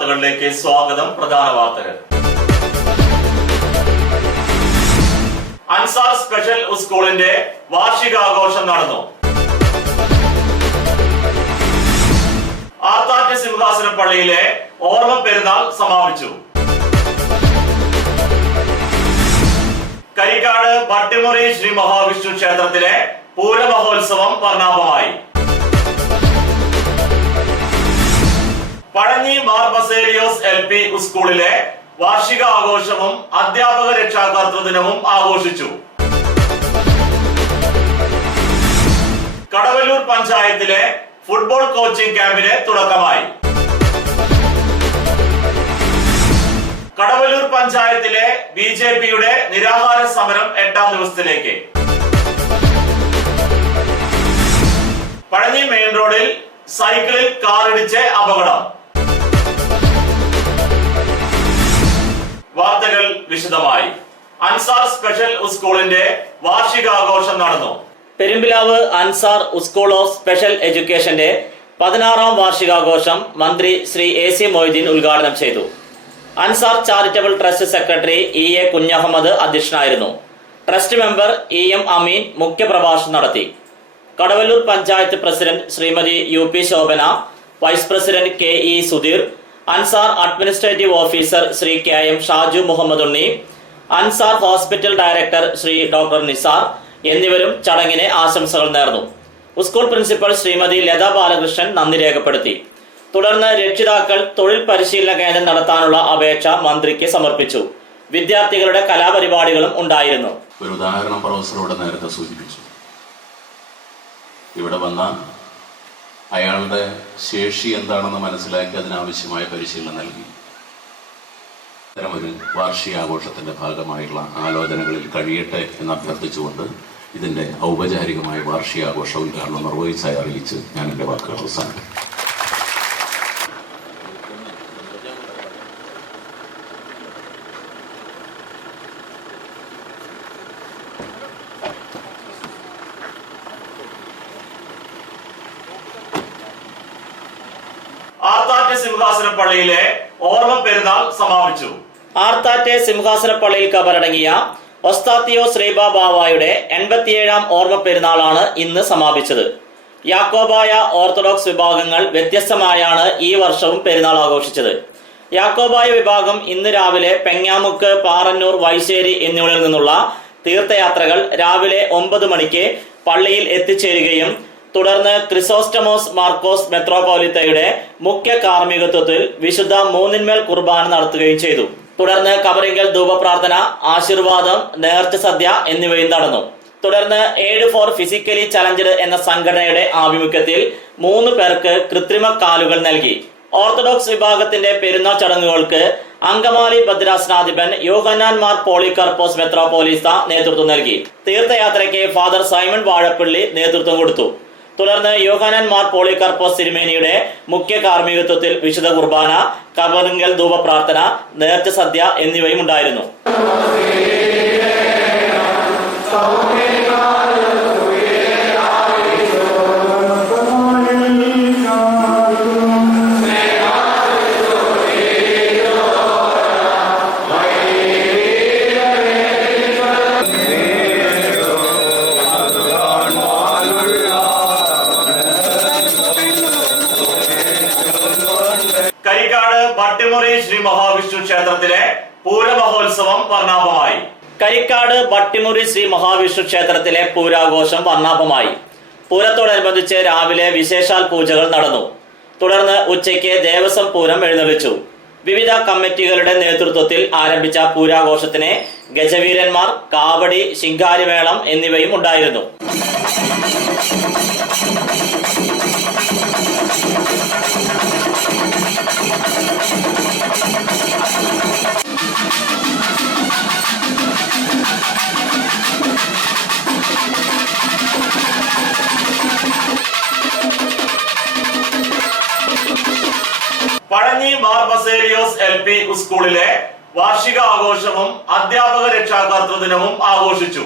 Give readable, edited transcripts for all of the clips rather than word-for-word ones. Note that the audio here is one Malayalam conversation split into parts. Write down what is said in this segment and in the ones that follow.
വാർത്തകളിലേക്ക് സ്വാഗതം. പ്രധാന വാർത്തകൾ. അൻസാർ സ്പെഷ്യൽ സ്കൂളിന്റെ വാർഷികാഘോഷം നടന്നു. ആർത്താറ്റ് സിംഹാസന പള്ളിയിലെ ഓർമ്മ പെരുന്നാൾ സമാപിച്ചു. കരിക്കാട് ഭട്ടിമുറി ശ്രീ മഹാവിഷ്ണു ക്ഷേത്രത്തിലെ പൂരമഹോത്സവം വർണ്ണാഭമായി. പഴഞ്ഞി മാർ ബസേലിയോസ് LP സ്കൂളിലെ വാർഷിക ആഘോഷവും അധ്യാപക രക്ഷാകർതൃ ദിനവും ആഘോഷിച്ചു. കടവല്ലൂർ പഞ്ചായത്തിലെ ഫുട്ബോൾ കോച്ചിംഗ് ക്യാമ്പിന് തുടക്കമായി. കടവല്ലൂർ പഞ്ചായത്തിലെ BJPയുടെ നിരാഹാര സമരം 8ാം ദിവസത്തിലേക്ക്. പഴഞ്ഞി മെയിൻ റോഡിൽ സൈക്കിളിൽ കാറിടിച്ച് അപകടം. വാർത്തകൾ വിശദമായി. അൻസാർ സ്പെഷ്യൽ സ്കൂളിന്റെ വാർഷികാഘോഷം നടന്നു. Perumpilavu Ansar school of special എഡ്യൂക്കേഷന്റെ 16ാം വാർഷികാഘോഷം മന്ത്രി ശ്രീ AC മൊയ്തീൻ ഉദ്ഘാടനം ചെയ്തു. Ansar charitable trust secretary EA Kunhahammed അധ്യക്ഷനായിരുന്നു. ട്രസ്റ്റ് മെമ്പർ EM അമീൻ മുഖ്യപ്രഭാഷണം നടത്തി. Kadavallur panchayat president Shrimati UP Shobhana, vice president KE Sudheer, Ansar administrative officer Shri KM Shaju Muhammad Unni, Ansar hospital director Shri doctor Nizar എന്നിവരും ചടങ്ങിന് ആശംസകൾ നേർന്നു. സ്കൂൾ പ്രിൻസിപ്പൽ ശ്രീമതി ലത ബാലകൃഷ്ണൻ നന്ദി രേഖപ്പെടുത്തി. തുടർന്ന് രക്ഷിതാക്കൾ തൊഴിൽ പരിശീലന കേന്ദ്രം നടത്താനുള്ള അപേക്ഷ മന്ത്രിക്ക് സമർപ്പിച്ചു. വിദ്യാർത്ഥികളുടെ കലാപരിപാടികളും ഉണ്ടായിരുന്നു. ഒരു ഉദാഹരണം പ്രൊഫസറോട് നേരത്തെ സൂചിപ്പിച്ചു. ഇവിടെ വന്ന അയാളുടെ ശേഷി എന്താണെന്ന് മനസ്സിലാക്കി അതിനാവശ്യമായ പരിശീലനം നൽകി. ഇത്തരമൊരു വാർഷികാഘോഷത്തിന്റെ ഭാഗമായുള്ള ആലോചനകളിൽ കഴിയട്ടെ എന്ന് അഭ്യർത്ഥിച്ചുകൊണ്ട് ഇതിന്റെ ഔപചാരികമായ വാർഷികാഘോഷ ഉദ്ഘാടനം നിർവഹിച്ചായി അറിയിച്ച് ഞാൻ എന്റെ വാക്കുകൾ അവസാനിപ്പിക്കും. ആർത്താറ്റ് സിംഹാസന പള്ളിയിലെ ഓർമ്മ പെരുന്നാൾ സമാപിച്ചു. ആർത്താറ്റ് സിംഹാസന പള്ളിയിൽ കബറടങ്ങിയ ഒസ്താത്തിയോ ശ്രീബ ബാവായുടെ 87ാം ഓർമ്മ പെരുന്നാളാണ് ഇന്ന് സമാപിച്ചത്. യാക്കോബായ ഓർത്തഡോക്സ് വിഭാഗങ്ങൾ വ്യത്യസ്തമായാണ് ഈ വർഷവും പെരുന്നാൾ ആഘോഷിച്ചത്. യാക്കോബായ വിഭാഗം ഇന്ന് രാവിലെ പെങ്ങാമുക്ക്, പാറന്നൂർ, വൈശ്ശേരി എന്നിവിടങ്ങളിൽ നിന്നുള്ള തീർത്ഥയാത്രകൾ രാവിലെ 9 മണിക്ക് പള്ളിയിൽ എത്തിച്ചേരുകയും തുടർന്ന് ക്രിസോസ്റ്റമോസ് മാർക്കോസ് മെത്രോപോലിത്തയുടെ മുഖ്യ കാർമ്മികത്വത്തിൽ വിശുദ്ധ മൂന്നിന്മേൽ കുർബാന നടത്തുകയും ചെയ്തു. തുടർന്ന് കബറിങ്കൽ ധൂപപ്രാർത്ഥന, ആശീർവാദം, നേർച്ച സദ്യ എന്നിവയും നടന്നു. തുടർന്ന് എയ്ഡ് ഫോർ ഫിസിക്കലി ചലഞ്ചഡ് എന്ന സംഘടനയുടെ ആഭിമുഖ്യത്തിൽ 3 പേർക്ക് കൃത്രിമ കാലുകൾ നൽകി. ഓർത്തഡോക്സ് വിഭാഗത്തിന്റെ പെരുന്നാൾ ചടങ്ങുകൾക്ക് അങ്കമാലി ഭദ്രാസനാധിപൻ യോഹന്നാൻ മാർ പോളികാർപ്പോസ് മെത്രോപോലീത്ത നേതൃത്വം നൽകി. തീർത്ഥയാത്രയ്ക്ക് ഫാദർ സൈമൺ വാഴപ്പള്ളി നേതൃത്വം കൊടുത്തു. തുടർന്ന് യോഹന്നാൻ മാർ പോളികാർപ്പോസ് തിരുമേനിയുടെ മുഖ്യ കാർമ്മികത്വത്തിൽ വിശുദ്ധ കുർബാന, കബറിങ്കൽ ധൂപപ്രാർത്ഥന, നേർച്ച സദ്യ എന്നിവയും ഉണ്ടായിരുന്നു. കരിക്കാട് ഭട്ടിമുറി ശ്രീ മഹാവിഷ്ണു ക്ഷേത്രത്തിലെ പൂരമഹോത്സവം വർണ്ണാഭമായി. കരിക്കാട് ഭട്ടിമുറി ശ്രീ മഹാവിഷ്ണു ക്ഷേത്രത്തിലെ പൂരാഘോഷം വർണ്ണാഭമായി. പൂരത്തോടനുബന്ധിച്ച് രാവിലെ വിശേഷാൽ പൂജകൾ നടന്നു. തുടർന്ന് ഉച്ചയ്ക്ക് ദേവസ്വം പൂരം എഴുന്നള്ളിച്ചു. വിവിധ കമ്മിറ്റികളുടെ നേതൃത്വത്തിൽ ആരംഭിച്ച പൂരാഘോഷത്തിന് ഗജവീരന്മാർ, കാവടി, ശിങ്കാരിമേളം എന്നിവയും ഉണ്ടായിരുന്നു. പഴഞ്ഞി മാർ ബസേലിയോസ് LP സ്കൂളിലെ വാർഷിക ആഘോഷവും അധ്യാപക രക്ഷാകർതൃ ദിനവും ആഘോഷിച്ചു.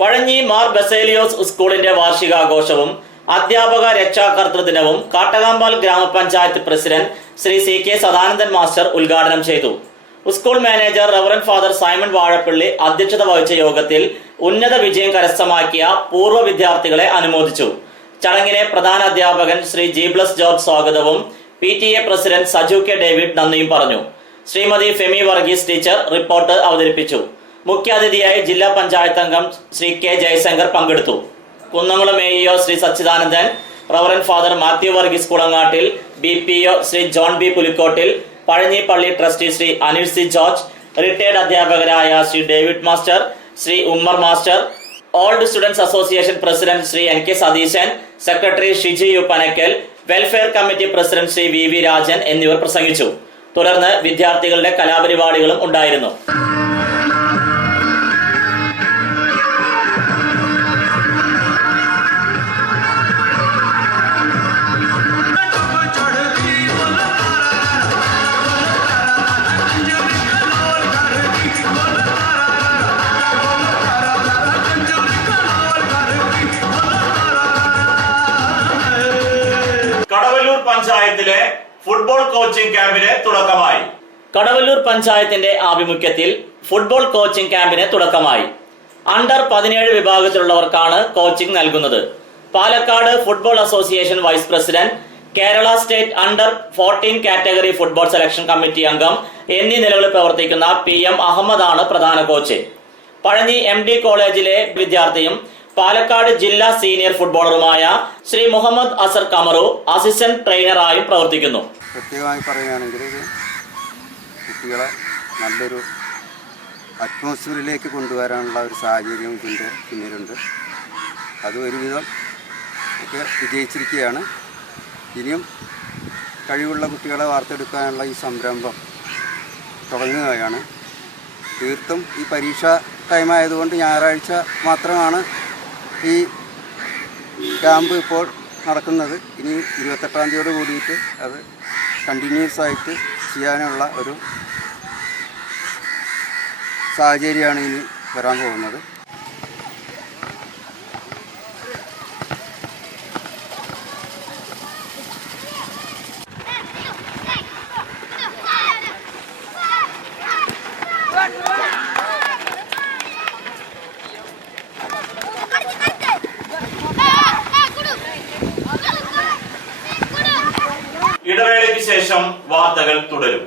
പഴഞ്ഞി മാർ ബസേലിയോസ് സ്കൂളിന്റെ വാർഷികാഘോഷവും അധ്യാപക രക്ഷാകർതൃ ദിനവും കാട്ടകാമ്പാൽ ഗ്രാമപഞ്ചായത്ത് president Shri CK Sadanandan master ഉദ്ഘാടനം ചെയ്തു. School manager reverend father Simon Vazhappally അധ്യക്ഷത വഹിച്ച യോഗത്തിൽ ഉന്നത വിജയം കരസ്ഥമാക്കിയ പൂർവ്വ വിദ്യാർത്ഥികളെ അനുമോദിച്ചു. ചടങ്ങിനെ പ്രധാന അധ്യാപകൻ ശ്രീ G. ജോർജ് സ്വാഗതവും PTA president Saju K. David നന്ദിയും പറഞ്ഞു. ശ്രീമതി ഫെമി വർഗീസ് ടീച്ചർ റിപ്പോർട്ട് അവതരിപ്പിച്ചു. മുഖ്യാതിഥിയായി ജില്ലാ പഞ്ചായത്ത് അംഗം ശ്രീ K. ജയശങ്കർ പങ്കെടുത്തു. Kunnamkulam AEO Shri Sachidanandan, reverend father Mathew Varghese Kulangattil, BPO Shri John B. Pulikkottil, Pazhanji പള്ളി trustee Shri Anil C. George, retired അധ്യാപകരായ Shri David master, Shri Ummer master, old students association president Shri NK Satheesan, secretary Shiji U. Panakkal, welfare committee president Shri VV Rajan എന്നിവർ പ്രസംഗിച്ചു. തുടർന്ന് വിദ്യാർത്ഥികളുടെ കലാപരിപാടികളും ഉണ്ടായിരുന്നു. കടവല്ലൂർ പഞ്ചായത്തിലെ ഫുട്ബോൾ കോച്ചിംഗ് ക്യാമ്പിന് തുടക്കമായി. കടവല്ലൂർ പഞ്ചായത്തിന്റെ ആഭിമുഖ്യത്തിൽ ഫുട്ബോൾ കോച്ചിംഗ് ക്യാമ്പിന് തുടക്കമായി. അണ്ടർ 17 വിഭാഗത്തിലുള്ളവർക്കാണ് കോച്ചിംഗ് നൽകുന്നത്. Palakkad football association vice president, Kerala state under 14 category football selection committee അംഗം എന്നീ നിലകളിൽ പ്രവർത്തിക്കുന്ന PM അഹമ്മദാണ് പ്രധാന കോച്ച്. പഴഞ്ഞി MD കോളേജിലെ വിദ്യാർത്ഥിയും പാലക്കാട് ജില്ലാ സീനിയർ ഫുട്ബോളറുമായ ശ്രീ മുഹമ്മദ് അസർ കമറു അസിസ്റ്റന്റ് ട്രെയിനറായും പ്രവർത്തിക്കുന്നു. പ്രത്യേകമായി പറയുകയാണെങ്കിൽ കുട്ടികളെ നല്ലൊരു അറ്റ്മോസ്ഫിയറിലേക്ക് കൊണ്ടുവരാനുള്ള ഒരു സാഹചര്യം ഇതിൻ്റെ പിന്നിലുണ്ട്. അത് ഒരുവിധം ഒക്കെ വിജയിച്ചിരിക്കുകയാണ്. ഇനിയും കഴിവുള്ള കുട്ടികളെ വാർത്തെടുക്കാനുള്ള ഈ സംരംഭം തുടങ്ങുകയാണ്. തീർത്തും ഈ പരീക്ഷാ ടൈമായതുകൊണ്ട് ഞായറാഴ്ച മാത്രമാണ് ഈ ക്യാമ്പ് ഇപ്പോൾ നടക്കുന്നത്. ഇനി 28-ാം തീയതിയോട് കൂടിയിട്ട് അത് കണ്ടിന്യൂസ് ആയിട്ട് ചെയ്യാനുള്ള ഒരു സാഹചര്യമാണ് ഇനി വരാൻ പോകുന്നത്. ഇടവേളയ്ക്ക് ശേഷം വാർത്തകൾ തുടരും.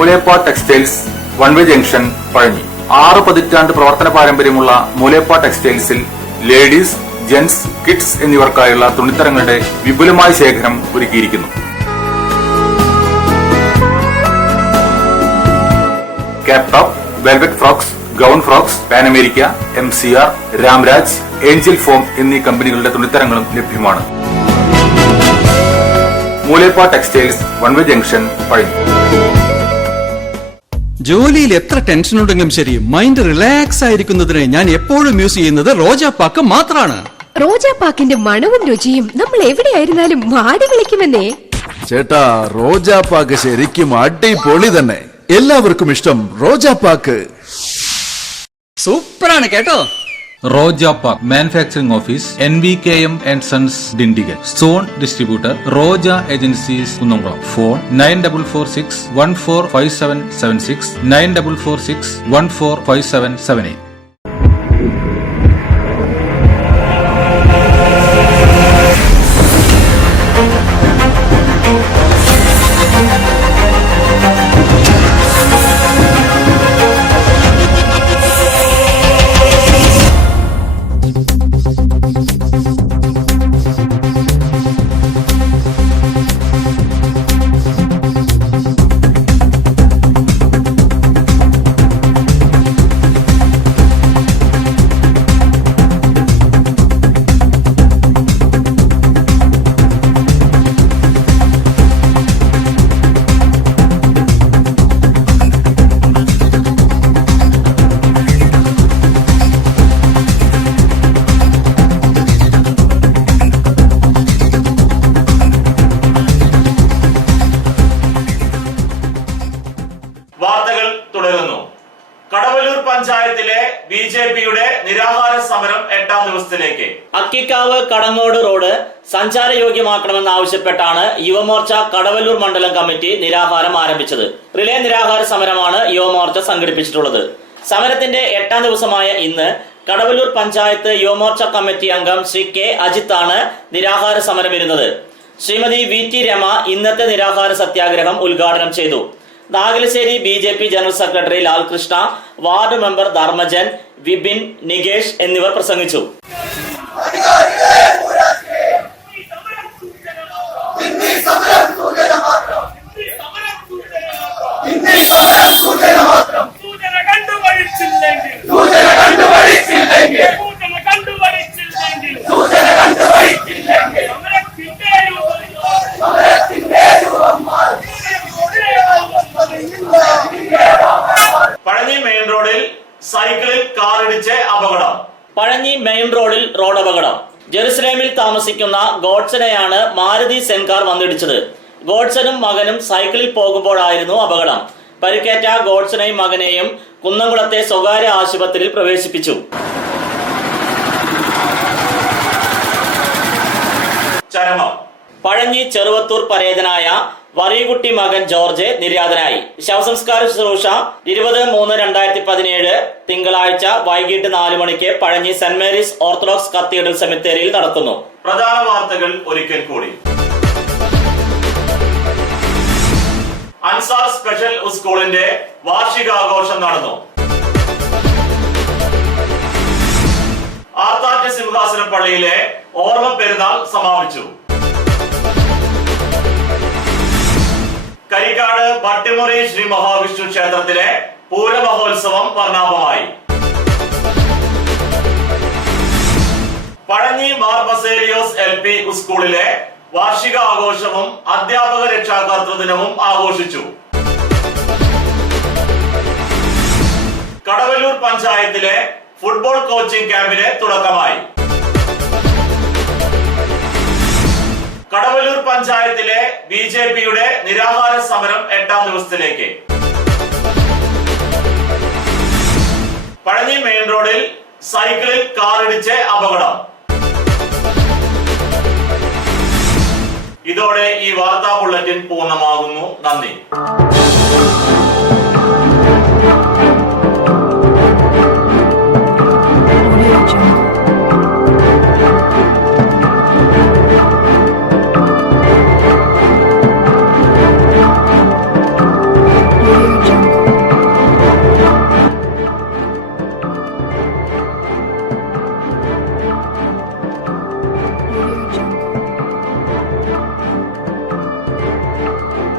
Moolepa textiles one way junction Pazhanji. 6 പതിറ്റാണ്ട് പ്രവർത്തന പാരമ്പര്യമുള്ള മൂലേപ്പ ടെക്സ്റ്റൈൽസിൽ ലേഡീസ്, ജെന്റ്സ്, കിഡ്സ് എന്നിവർക്കായുള്ള തുണിത്തരങ്ങളുടെ വിപുലമായ ശേഖരം ഒരുക്കിയിരിക്കുന്നു. Cap top, velvet frocks, gown frocks, Panamerica, MCR, Ramraj, Angel Form എന്നീ കമ്പനികളുടെ തുണിത്തരങ്ങളും ലഭ്യമാണ്. Moolepa textiles one way junction Pazhanji. ജോലിയിൽ എത്ര ടെൻഷൻ ഉണ്ടെങ്കിലും ശരി, മൈൻഡ് റിലാക്സ് ആയിരിക്കുന്നതിന് ഞാൻ എപ്പോഴും യൂസ് ചെയ്യുന്നത് റോജാപ്പാക്ക് മാത്രമാണ്. റോജാപ്പാക്കിന്റെ മണവും രുചിയും നമ്മൾ എവിടെയായിരുന്നാലും മാടി വിളിക്കുമെന്നേ. ചേട്ടാ, റോജാപ്പാക്ക് ശരിക്കും അടിപൊളി തന്നെ. എല്ലാവർക്കും ഇഷ്ടം റോജാപ്പാക്ക്. സൂപ്പറാണ് കേട്ടോ. Roja Manufacturing Office, NVKM and Sons, Dindigul. Zone Distributor, Roja Agencies, Kunnamkulam. Phone 9446 145776 9446 145778. തുടരുന്നു. കടവല്ലൂർ പഞ്ചായത്തിലെ BJPയുടെ നിരാഹാര സമരം 8ാം ദിവസത്തിലേക്ക്. അക്കിക്കാവ് കടങ്ങോട് റോഡ് സഞ്ചാരയോഗ്യമാക്കണമെന്നാവശ്യപ്പെട്ടാണ് യുവമോർച്ച കടവല്ലൂർ മണ്ഡലം കമ്മിറ്റി നിരാഹാരം ആരംഭിച്ചത്. റിലേ നിരാഹാര സമരമാണ് യുവമോർച്ച സംഘടിപ്പിച്ചിട്ടുള്ളത്. സമരത്തിന്റെ 8ാം ദിവസമായ ഇന്ന് കടവല്ലൂർ പഞ്ചായത്ത് യുവമോർച്ച കമ്മിറ്റി അംഗം ശ്രീ K. അജിത്താണ് നിരാഹാര സമരം ഇരുന്നത്. ശ്രീമതി VT രമ ഇന്നത്തെ നിരാഹാര സത്യാഗ്രഹം ഉദ്ഘാടനം ചെയ്തു. Nagalassery BJP general secretary Lalkrishna, ward member Dharmajan, Vipin, Nikesh എന്നിവർ പ്രസംഗിച്ചു. പഴഞ്ഞി മെയിൻ റോഡിൽ സൈക്കിളിൽ കാറിടിച്ച് അപകടം. പഴഞ്ഞി മെയിൻ റോഡിൽ റോഡപകടം. ജെറുസലേമിൽ താമസിക്കുന്ന ഗോഡ്സനെയാണ് മാരുതി സെൻകാർ വന്നിടിച്ചത്. ഗോഡ്സനും മകനും സൈക്കിളിൽ പോകുമ്പോഴായിരുന്നു അപകടം. പരിക്കേറ്റ ഗോഡ്സനെയും മകനെയും കുന്നംകുളത്തെ സ്വകാര്യ ആശുപത്രിയിൽ പ്രവേശിപ്പിച്ചു. ചരമം. പഴഞ്ഞി ചെറുവത്തൂർ പരേതനായ വറിയകുട്ടി മകൻ ജോർജ് നിര്യാതനായി. ശവസംസ്കാര ശുശ്രൂഷ 20/3/2017 തിങ്കളാഴ്ച വൈകിട്ട് 4 മണിക്ക് Pazhanji saint Mary's orthodox cathedral സെമിത്തേരിയിൽ നടത്തുന്നു. പ്രധാന വാർത്തകൾ ഒരിക്കൽ കൂടി. അൻസാർ സ്പെഷ്യൽ സ്കൂളിന്റെ വാർഷികാഘോഷം നടന്നു. ആർത്താറ്റ് സിംഹാസന പള്ളിയിലെ ഓർമ്മ പെരുന്നാൾ സമാപിച്ചു. കരിക്കാട് ഭട്ടിമുറി ശ്രീ മഹാവിഷ്ണു ക്ഷേത്രത്തിലെ പൂരമഹോത്സവം വർണ്ണാഭമായി. പഴഞ്ഞി മാർ ബസേലിയോസ് LP സ്കൂളിലെ വാർഷിക ആഘോഷവും അധ്യാപക രക്ഷാകർതൃ ദിനവും ആഘോഷിച്ചു. കടവല്ലൂർ പഞ്ചായത്തിലെ ഫുട്ബോൾ കോച്ചിംഗ് ക്യാമ്പിന് തുടക്കമായി. കടവല്ലൂർ പഞ്ചായത്തിലെ BJPയുടെ നിരാഹാര സമരം 8ാം ദിവസത്തിലേക്ക്. പഴഞ്ഞി മെയിൻ റോഡിൽ സൈക്കിളിൽ കാറിടിച്ച് അപകടം. ഇതോടെ ഈ വാർത്താ ബുള്ളറ്റിൻ പൂർണ്ണമാകുന്നു. നന്ദി.